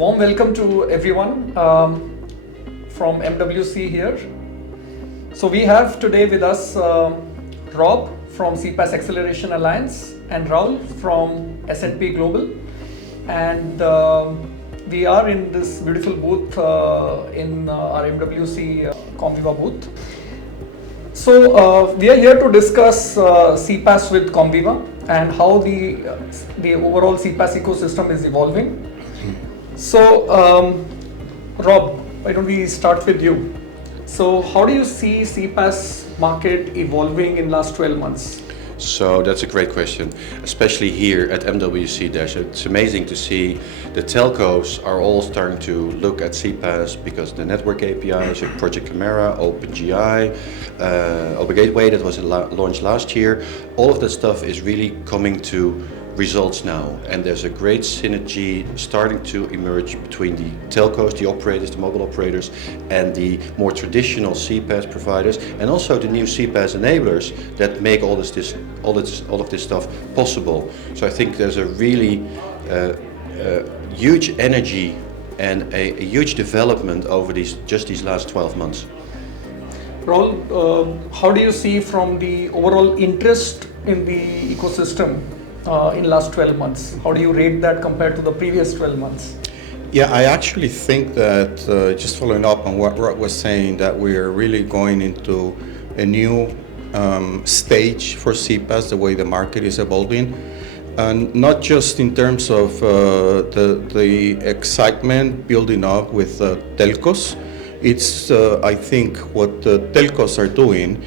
Warm welcome to everyone from MWC here. So we have today with us Rob from CPaaS Acceleration Alliance and Raul from S&P Global, and we are in this beautiful booth in our MWC Comviva booth. So we are here to discuss CPaaS with Comviva and how the overall CPaaS ecosystem is evolving. So Rob, why don't we start with you? So how do you see CPaaS market evolving in last 12 months? So that's a great question, especially here at MWC Dash. It's amazing to see the telcos are all starting to look at CPaaS because the network APIs, like Project Chimera, OpenGI, Open Gateway that was launched last year, all of that stuff is really coming to results now, and there's a great synergy starting to emerge between the telcos, the operators, the mobile operators, and the more traditional CPaaS providers, and also the new CPaaS enablers that make all of this stuff possible. So I think there's a really huge energy and a huge development over these last 12 months. Raul, how do you see from the overall interest in the ecosystem in last 12 months? How do you rate that compared to the previous 12 months? Yeah, I actually think that, just following up on what Rod was saying, that we are really going into a new stage for CPaaS, the way the market is evolving. And not just in terms of the excitement building up with telcos. It's, I think, what the telcos are doing,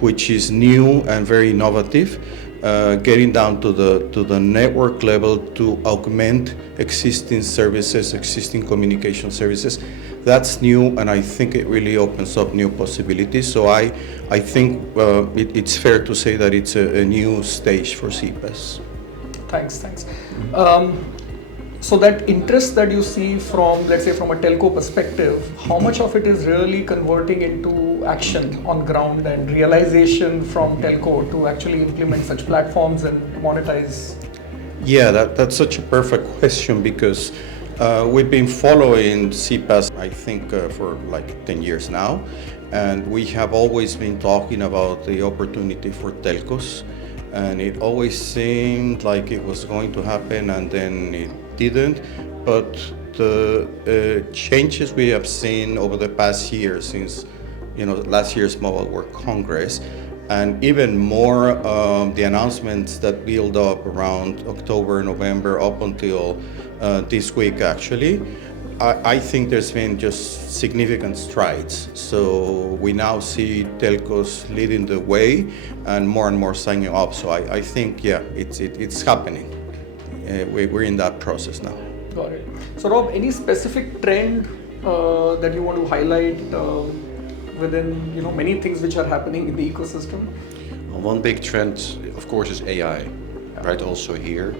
which is new and very innovative. Getting down to the network level to augment existing services, existing communication services. That's new, and I think it really opens up new possibilities. So I think it's fair to say that it's a new stage for CPaaS. Thanks. So that interest that you see from, let's say, from a telco perspective, how much of it is really converting into action on ground and realization from telco to actually implement such platforms and monetize? Yeah, that's such a perfect question, because we've been following CPaaS, I think, for like 10 years now, and we have always been talking about the opportunity for telcos, and it always seemed like it was going to happen, and then it didn't. But the changes we have seen over the past year, since last year's Mobile World Congress, and even more the announcements that build up around October, November, up until this week actually, I think there's been just significant strides. So we now see telcos leading the way and more signing up. So I think, yeah, it's happening. We're in that process now. Got it. So Rob, any specific trend that you want to highlight within many things which are happening in the ecosystem? Well, one big trend, of course, is AI, right? Also here.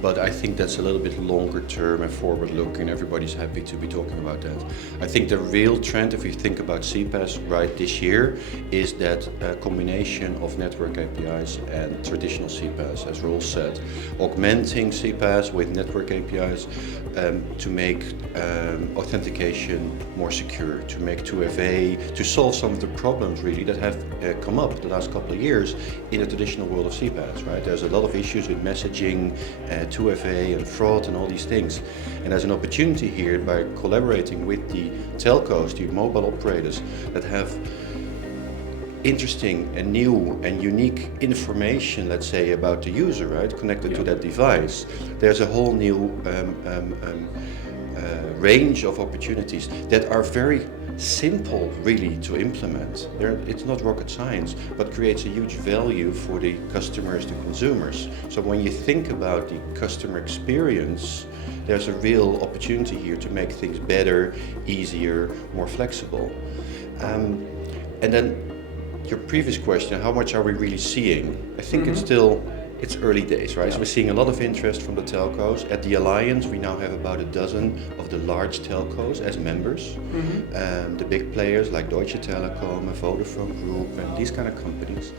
But I think that's a little bit longer term and forward looking. Everybody's happy to be talking about that. I think the real trend, if you think about CPaaS right this year, is that combination of network APIs and traditional CPaaS, as Raul said, augmenting CPaaS with network APIs to make authentication more secure, to make 2FA, to solve some of the problems really that have come up the last couple of years in the traditional world of CPaaS, right? There's a lot of issues with messaging, 2FA and fraud and all these things. And there's an opportunity here by collaborating with the telcos, the mobile operators that have interesting and new and unique information, let's say, about the user, right, connected to that device. There's a whole new range of opportunities that are very simple really to implement. It's not rocket science, but creates a huge value for the customers, the consumers. So when you think about the customer experience, there's a real opportunity here to make things better, easier, more flexible. And then your previous question, how much are we really seeing? I think it's early days, right? Yeah. So we're seeing a lot of interest from the telcos. At the Alliance, we now have about a dozen of the large telcos as members. The big players like Deutsche Telekom and Vodafone Group and these kind of companies,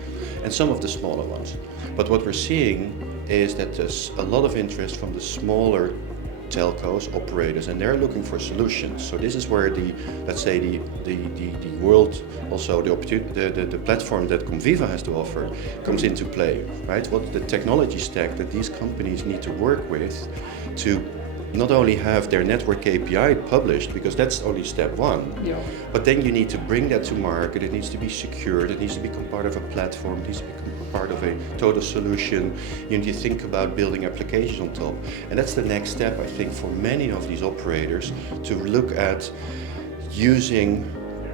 and some of the smaller ones. But what we're seeing is that there's a lot of interest from the smaller telcos, operators, and they're looking for solutions. So this is where the world, also the opportunity, the platform that Comviva has to offer comes into play, right? What the technology stack that these companies need to work with to not only have their network API published, because that's only step one, but then you need to bring that to market. It needs to be secured, it needs to become part of a platform, it needs to become part of a total solution. You need to think about building applications on top. And that's the next step, I think, for many of these operators to look at using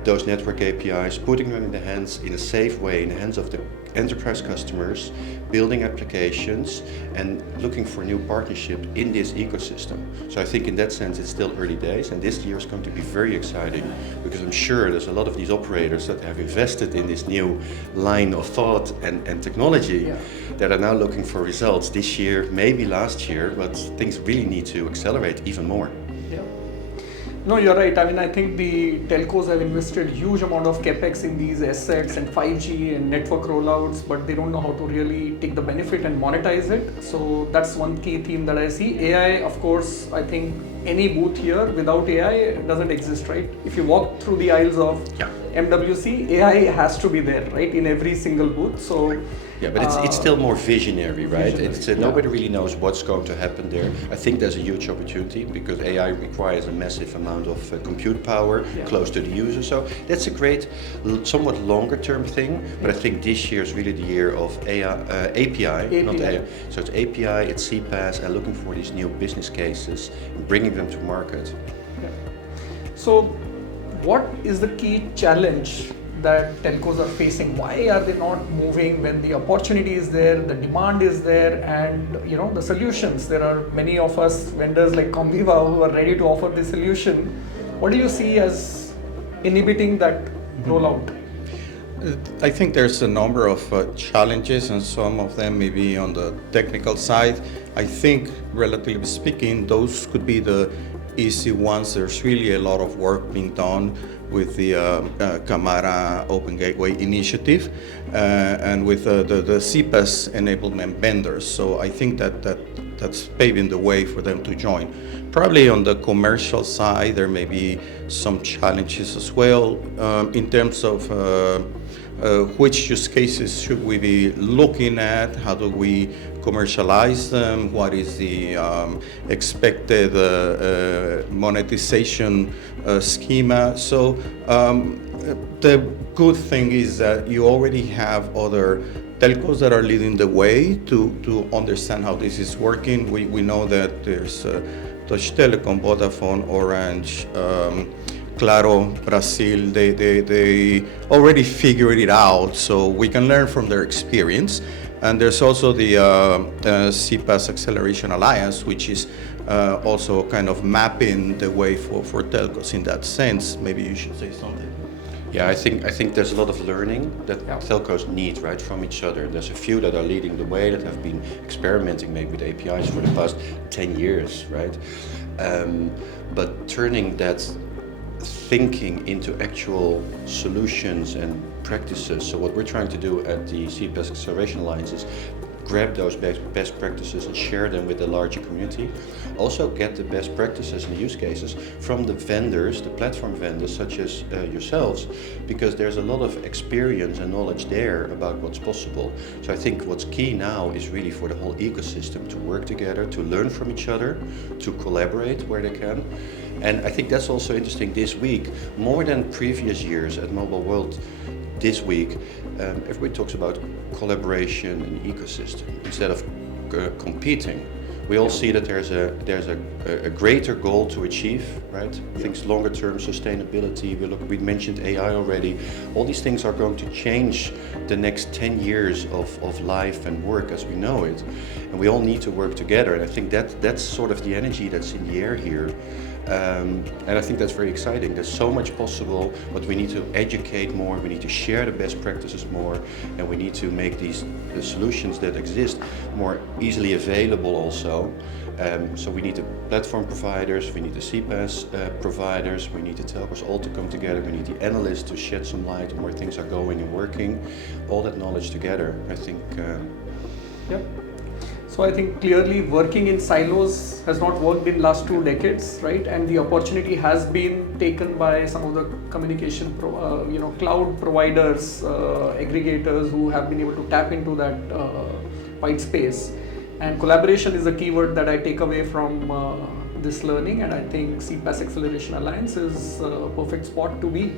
those network APIs, putting them in a safe way in the hands of the enterprise customers, building applications and looking for new partnership in this ecosystem. So I think in that sense it's still early days, and this year is going to be very exciting because I'm sure there's a lot of these operators that have invested in this new line of thought and technology that are now looking for results this year, maybe last year, but things really need to accelerate even more. No, you're right. I mean, I think the telcos have invested huge amount of capex in these assets and 5G and network rollouts, but they don't know how to really take the benefit and monetize it. So that's one key theme that I see. AI, of course, I think any booth here without AI doesn't exist, right? If you walk through the aisles of MWC, AI has to be there, right, in every single booth. So. Yeah, but it's still more visionary, right? Nobody really knows what's going to happen there. I think there's a huge opportunity because AI requires a massive amount of compute power close to the user. So that's a great, somewhat longer term thing. But I think this year is really the year of API, not AI. So it's API, it's CPaaS, and looking for these new business cases and bringing them to market. Yeah. So what is the key challenge that telcos are facing? Why are they not moving when the opportunity is there, the demand is there, and the solutions? There are many of us vendors like Comviva who are ready to offer the solution. What do you see as inhibiting that rollout? I think there's a number of challenges, and some of them may be on the technical side. I think, relatively speaking, those could be the easy ones. There's really a lot of work being done with the Camara Open Gateway initiative and with the CPaaS enablement vendors. So I think that's paving the way for them to join. Probably on the commercial side, there may be some challenges as well in terms of which use cases should we be looking at, how do we commercialize them, what is the expected monetization schema. So the good thing is that you already have other telcos that are leading the way to understand how this is working. We know that there's Deutsche Telekom, Vodafone, Orange, Claro, Brazil, they already figured it out, so we can learn from their experience. And there's also the CPaaS Acceleration Alliance, which is also kind of mapping the way for telcos in that sense. Maybe you should say something. Yeah, I think there's a lot of learning that telcos need, right, from each other. There's a few that are leading the way, that have been experimenting maybe with APIs for the past 10 years, right? But turning that thinking into actual solutions and practices. So what we're trying to do at the CPaaS Acceleration Alliance is grab those best practices and share them with the larger community. Also get the best practices and use cases from the vendors, the platform vendors such as yourselves, because there's a lot of experience and knowledge there about what's possible. So I think what's key now is really for the whole ecosystem to work together, to learn from each other, to collaborate where they can. And I think that's also interesting this week, more than previous years at Mobile World. This week, everybody talks about collaboration and ecosystem instead of competing. We all see that there's a greater goal to achieve, right? Things longer term, sustainability. We mentioned AI already. All these things are going to change the next 10 years of life and work as we know it, and we all need to work together. And I think that's sort of the energy that's in the air here. And I think that's very exciting. There's so much possible, but we need to educate more, we need to share the best practices more, and we need to make the solutions that exist more easily available also. So we need the platform providers, we need the CPaaS providers, we need the telcos all to come together, we need the analysts to shed some light on where things are going and working. All that knowledge together, I think. So I think clearly working in silos has not worked in last 2 decades, right? And the opportunity has been taken by some of the communication, cloud providers, aggregators who have been able to tap into that white space. And collaboration is a keyword that I take away from this learning, and I think CPaaS Acceleration Alliance is a perfect spot to be,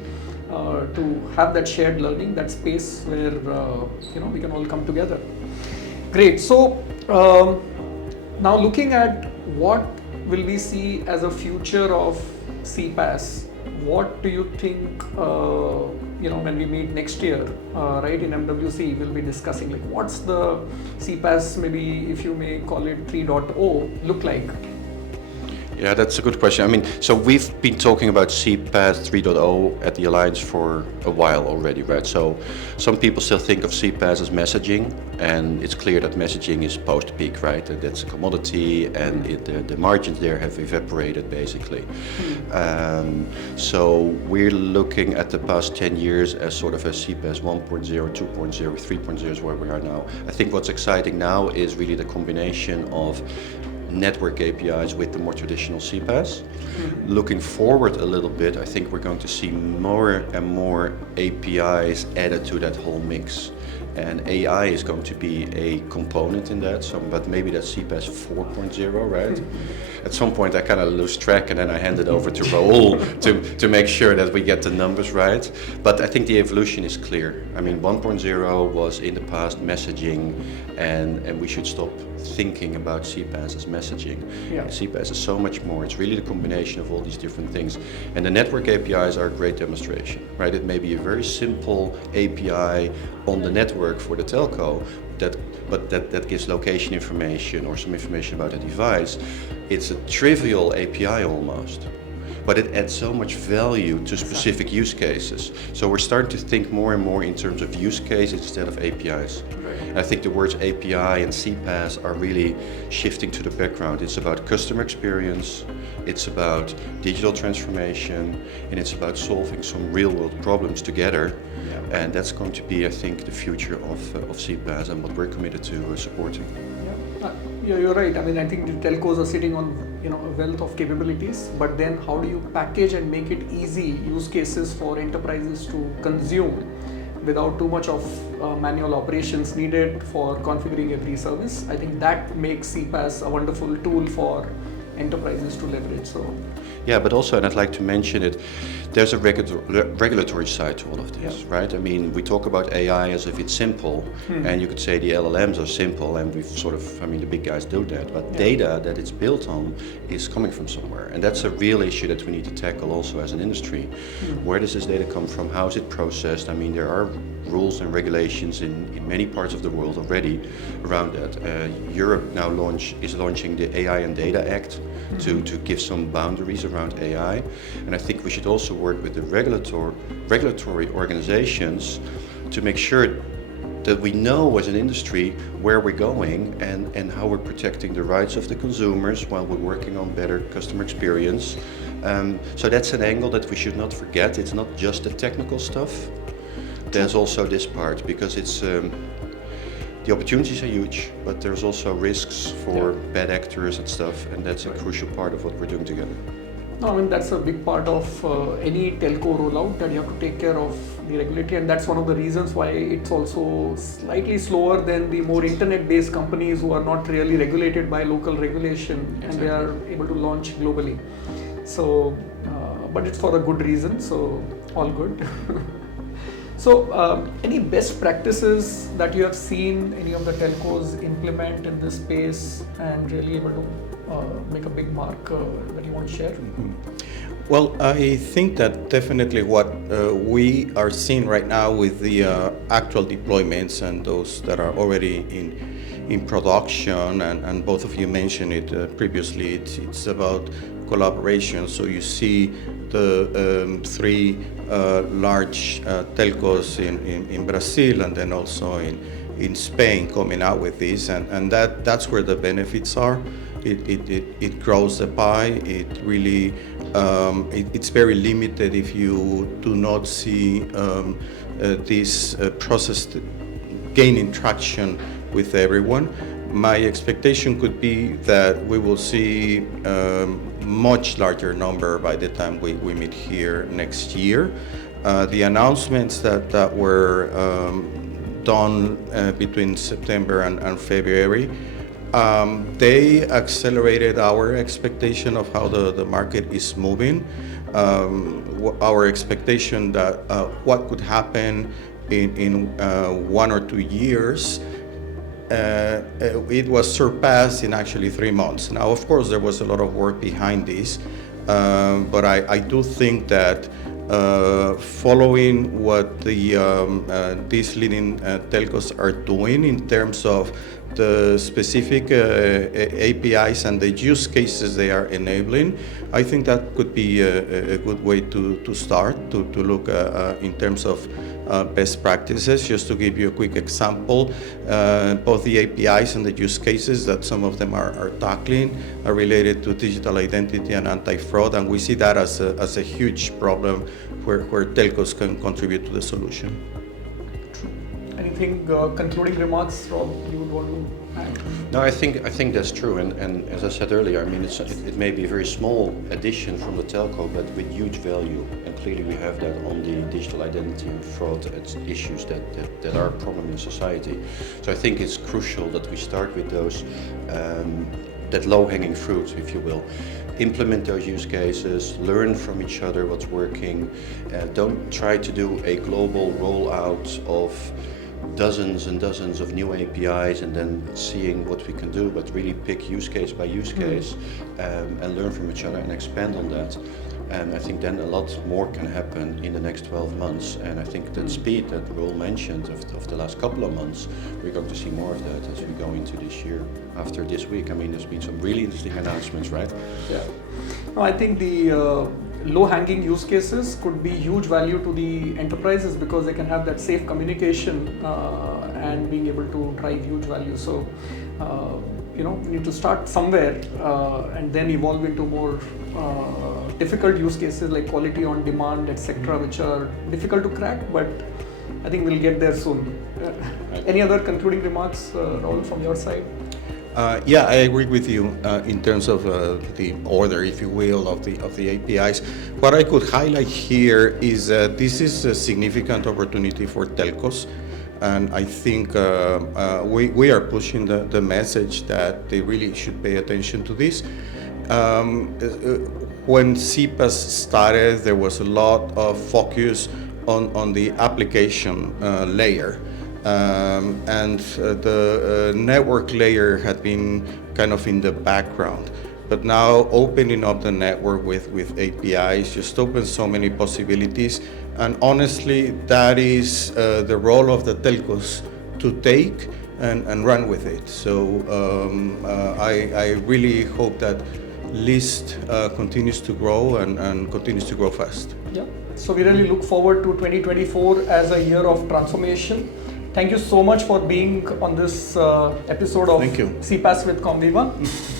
to have that shared learning, that space where we can all come together. Great. So now looking at what will we see as a future of CPaaS, what do you think when we meet next year, right, in MWC, we'll be discussing like what's the CPaaS, maybe if you may call it 3.0, look like? Yeah, that's a good question. I mean, so we've been talking about CPaaS 3.0 at the Alliance for a while already, right? So some people still think of CPaaS as messaging, and it's clear that messaging is post-peak, right? That's a commodity, and the margins there have evaporated, basically. So we're looking at the past 10 years as sort of a CPaaS 1.0, 2.0, 3.0 is where we are now. I think what's exciting now is really the combination of network APIs with the more traditional CPaaS. Looking forward a little bit, I think we're going to see more and more APIs added to that whole mix. And AI is going to be a component in that, but maybe that's CPaaS 4.0, right? At some point I kind of lose track, and then I hand it over to Raul to make sure that we get the numbers right. But I think the evolution is clear. I mean, 1.0 was in the past messaging, and we should stop thinking about CPaaS as messaging. Yeah. CPaaS is so much more. It's really the combination of all these different things. And the network APIs are a great demonstration, right? It may be a very simple API on the network for the telco, that gives location information or some information about the device. It's a trivial API almost, but it adds so much value to specific use cases. So we're starting to think more and more in terms of use cases instead of APIs. I think the words API and CPaaS are really shifting to the background. It's about customer experience, it's about digital transformation, and it's about solving some real-world problems together. Yeah. And that's going to be, I think, the future of CPaaS and what we're committed to supporting. Yeah, you're right. I mean, I think the telcos are sitting on a wealth of capabilities, but then how do you package and make it easy use cases for enterprises to consume without too much of manual operations needed for configuring every service? I think that makes CPaaS a wonderful tool for enterprises to leverage. So yeah, but also, and I'd like to mention it, there's a regulatory side to all of this, right? I mean, we talk about AI as if it's simple, and you could say the LLMs are simple, and we've sort of, the big guys do that, but data that it's built on is coming from somewhere, and that's a real issue that we need to tackle also as an industry. Where does this data come from? How is it processed? I mean, there are rules and regulations in many parts of the world already around that. Europe now is launching the AI and Data Act to give some boundaries around AI, and I think we should also work with the regulatory organizations to make sure that we know as an industry where we're going and how we're protecting the rights of the consumers while we're working on better customer experience. So that's an angle that we should not forget. It's not just the technical stuff. There's also this part, because it's the opportunities are huge, but there's also risks for bad actors and stuff, and that's a crucial part of what we're doing together. No, I mean, that's a big part of any telco rollout, that you have to take care of the regulatory, and that's one of the reasons why it's also slightly slower than the more internet-based companies who are not really regulated by local regulation, and they are able to launch globally. So, but it's for a good reason, so all good. So, any best practices that you have seen any of the telcos implement in this space and really able to make a big mark that you want to share? Well, I think that definitely what we are seeing right now with the actual deployments and those that are already in production, and both of you mentioned it previously, it's about collaboration. So you see the three large telcos in Brazil, and then also in Spain coming out with this, and that's where the benefits are. It grows the pie. It really it's very limited if you do not see this process gaining traction with everyone. My expectation could be that we will see much larger number by the time we meet here next year. The announcements that were done between September and February, they accelerated our expectation of how the market is moving. Our expectation that what could happen in 1 or 2 years, it was surpassed in actually 3 months. Now, of course, there was a lot of work behind this, but I do think that following what these leading telcos are doing in terms of the specific APIs and the use cases they are enabling, I think that could be a good way to start, to look in terms of best practices. Just to give you a quick example, both the APIs and the use cases that some of them are tackling are related to digital identity and anti-fraud, and we see that as a huge problem where telcos can contribute to the solution. Anything concluding remarks, Rob, you would want to add? No, I think that's true, and as I said earlier, I mean, it may be a very small addition from the telco, but with huge value, and clearly we have that on the digital identity and fraud issues that are a problem in society. So I think it's crucial that we start with those, that low-hanging fruit, if you will. Implement those use cases, learn from each other what's working, don't try to do a global rollout of dozens and dozens of new APIs and then seeing what we can do, but really pick use case by use case and learn from each other and expand on that. And I think then a lot more can happen in the next 12 months. And I think that speed that Raul mentioned of the last couple of months, we're going to see more of that as we go into this year. After this week, I mean, there's been some really interesting announcements, right? Yeah. No, I think the low-hanging use cases could be huge value to the enterprises because they can have that safe communication and being able to drive huge value. So, we need to start somewhere and then evolve into more difficult use cases like quality on demand, etc., which are difficult to crack, but I think we'll get there soon. Any other concluding remarks, Raul, from your side? Yeah, I agree with you in terms of the order, if you will, of the APIs. What I could highlight here is this is a significant opportunity for telcos, and I think we are pushing the message that they really should pay attention to this. When CPaaS started, there was a lot of focus on the application layer. And the network layer had been kind of in the background. But now opening up the network with APIs just opens so many possibilities. And honestly, that is the role of the telcos to take and run with it. So I really hope that list continues to grow and continues to grow fast. Yeah. So we really look forward to 2024 as a year of transformation. Thank you so much for being on this episode of CPaaS with Comviva.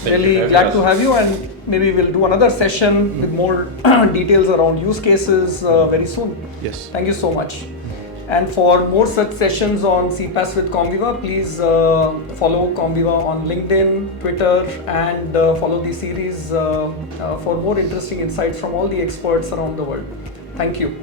Really glad to have you, and maybe we'll do another session with more details around use cases very soon. Yes. Thank you so much. And for more such sessions on CPaaS with Comviva, please follow Comviva on LinkedIn, Twitter, and follow the series for more interesting insights from all the experts around the world. Thank you.